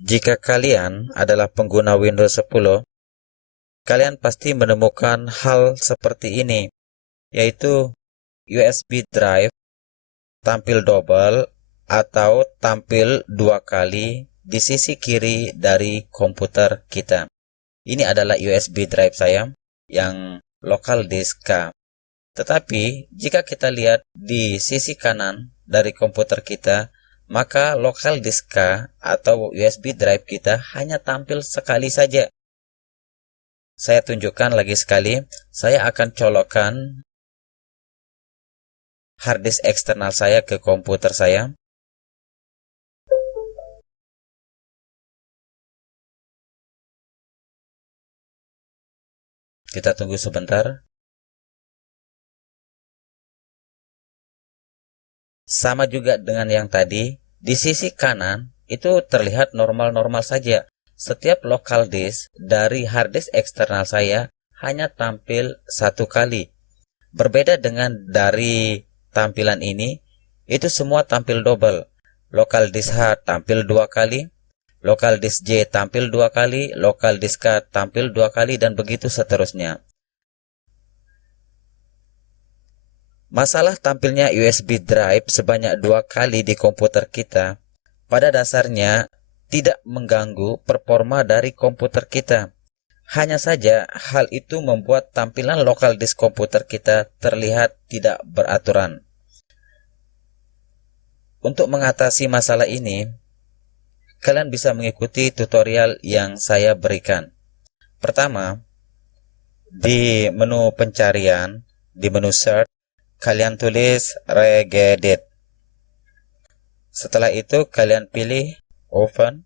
Jika kalian adalah pengguna Windows 10, kalian pasti menemukan hal seperti ini, yaitu USB drive tampil double atau tampil dua kali di sisi kiri dari komputer kita. Ini adalah USB drive saya yang local disk K. Tetapi jika kita lihat di sisi kanan dari komputer kita, maka local disk K atau USB drive kita hanya tampil sekali saja. Saya tunjukkan lagi sekali, saya akan colokkan hard disk eksternal saya ke komputer saya. Kita tunggu sebentar. Sama juga dengan yang tadi, di sisi kanan itu terlihat normal-normal saja. Setiap local disk dari hard disk eksternal saya hanya tampil satu kali. Berbeda dengan dari tampilan ini, itu semua tampil double. Local disk H tampil dua kali, local disk J tampil dua kali, local disk K tampil dua kali, dan begitu seterusnya. Masalah tampilnya USB drive sebanyak dua kali di komputer kita pada dasarnya tidak mengganggu performa dari komputer kita. Hanya saja hal itu membuat tampilan local disk komputer kita terlihat tidak beraturan. Untuk mengatasi masalah ini, kalian bisa mengikuti tutorial yang saya berikan. Pertama, di menu pencarian, di menu search, kalian tulis regedit. Setelah itu kalian pilih open.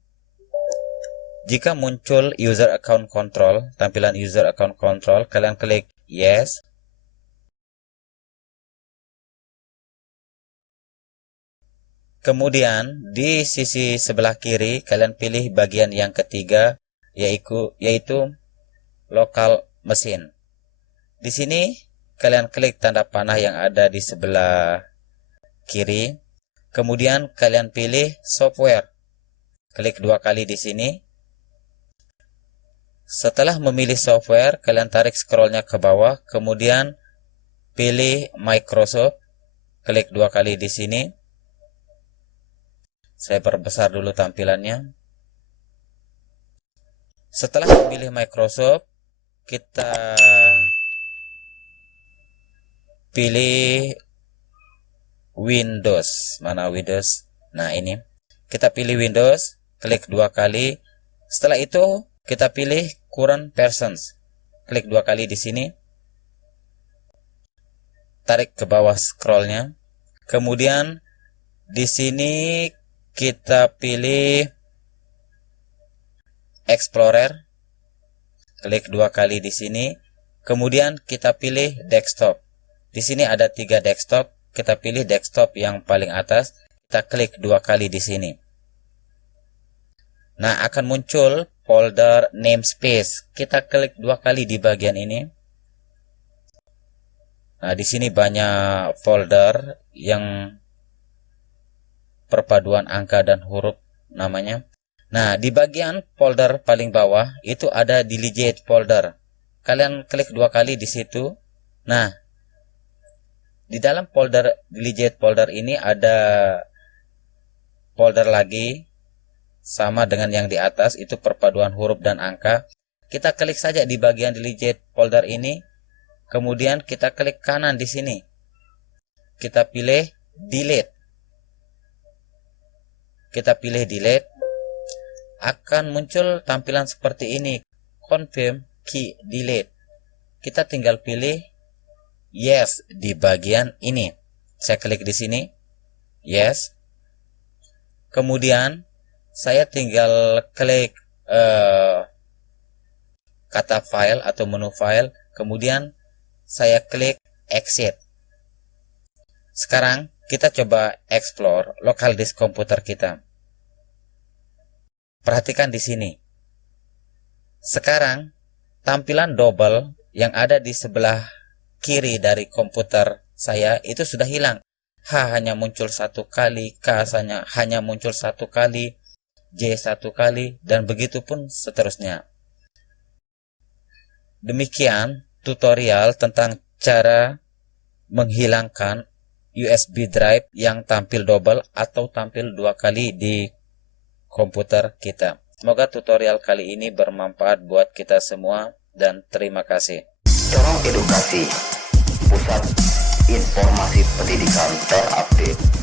Jika muncul user account control, tampilan user account control, kalian klik yes. Kemudian di sisi sebelah kiri kalian pilih bagian yang ketiga, yaitu local machine. Di sini kalian klik tanda panah yang ada di sebelah kiri. Kemudian kalian pilih software. Klik dua kali di sini. Setelah memilih software, kalian tarik scrollnya ke bawah. Kemudian pilih Microsoft. Klik dua kali di sini. Saya perbesar dulu tampilannya. Setelah memilih Microsoft, kita pilih Windows. Mana Windows? Nah, ini. Kita pilih Windows, klik dua kali. Setelah itu, kita pilih current versions. Klik dua kali di sini. Tarik ke bawah scrollnya. Kemudian di sini kita pilih Explorer. Klik dua kali di sini. Kemudian kita pilih desktop. Di sini ada 3 desktop. Kita pilih desktop yang paling atas. Kita klik dua kali di sini. Nah, akan muncul folder namespace. Kita klik dua kali di bagian ini. Nah, di sini banyak folder yang perpaduan angka dan huruf namanya. Nah, di bagian folder paling bawah itu ada delete folder. Kalian klik dua kali di situ. Nah, di dalam folder delete folder ini ada folder lagi sama dengan yang di atas, itu perpaduan huruf dan angka. Kita klik saja di bagian delete folder ini. Kemudian kita klik kanan di sini. Kita pilih delete. Kita pilih delete. Akan muncul tampilan seperti ini. Confirm key delete. Kita tinggal pilih yes di bagian ini. Saya klik di sini. Yes. Kemudian saya tinggal klik kata file atau menu file. Kemudian saya klik exit. Sekarang kita coba explore local disk komputer kita. Perhatikan di sini. Sekarang tampilan double yang ada di sebelah kiri dari komputer saya itu sudah hilang. H hanya muncul satu kali, K hanya muncul satu kali, J 1 kali, dan begitu pun seterusnya. Demikian tutorial tentang cara menghilangkan USB drive yang tampil double atau tampil 2 kali di komputer kita. Semoga tutorial kali ini bermanfaat buat kita semua dan terima kasih. Corong Edukasi, pusat informasi pendidikan terupdate.